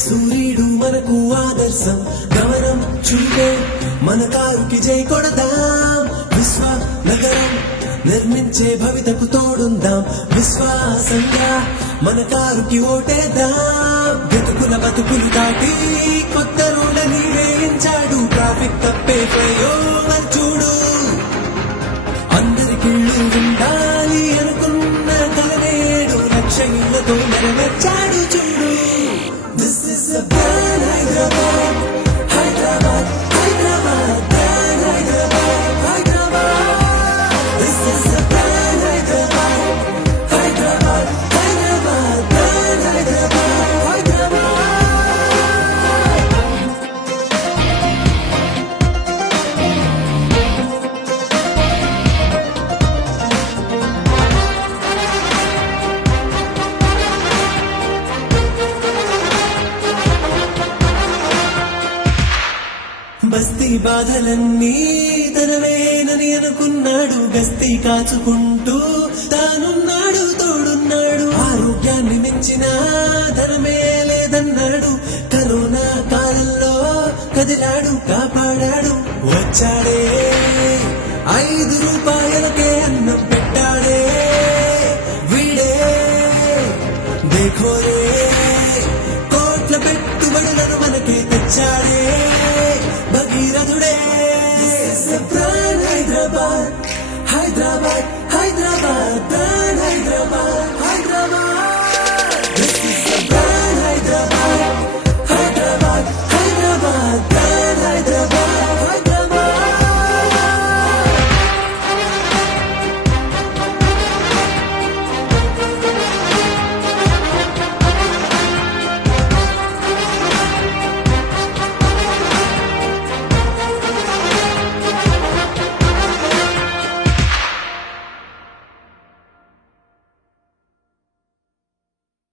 సూర్యుడు మనకు ఆదర్శం గమనం చూపే మన కారుకి జై కొడదాం విశ్వ నగరం నిర్మించే భవితకు తోడుందాం విశ్వాసంగా మన కారుకి ఓటేద్దాం బతుకుల బతుకులు దాటి కొత్త రోడ్లని వేయించాడు ట్రాఫిక్ తప్పే ఫ్లైఓవర్ చూడు అందరికి ఉండాలి అనుకున్న కలనేడు లక్ష ఇళ్లతో నెరవేర్చాడు చూడు this is a plan Hyderabad Hyderabad Hyderabad plan Hyderabad Hyderabad this is a plan Hyderabad Hyderabad Hyderabad plan Hyderabad Hyderabad బస్తీ బాధలన్నీ తనవేనని అనుకున్నాడు గస్తీ కాచుకుంటూ తానున్నాడు తోడున్నాడు ఆరోగ్యాన్ని మించిన ధనమే లేదన్నాడు కరోనా కాలంలో కదిలాడు కాపాడాడు వచ్చాడే 5 రూపాయలకే అన్నం పెట్టాడే వీడే దేఖోరే కోట్ల పెట్టుబడులను మనకే తెచ్చాడే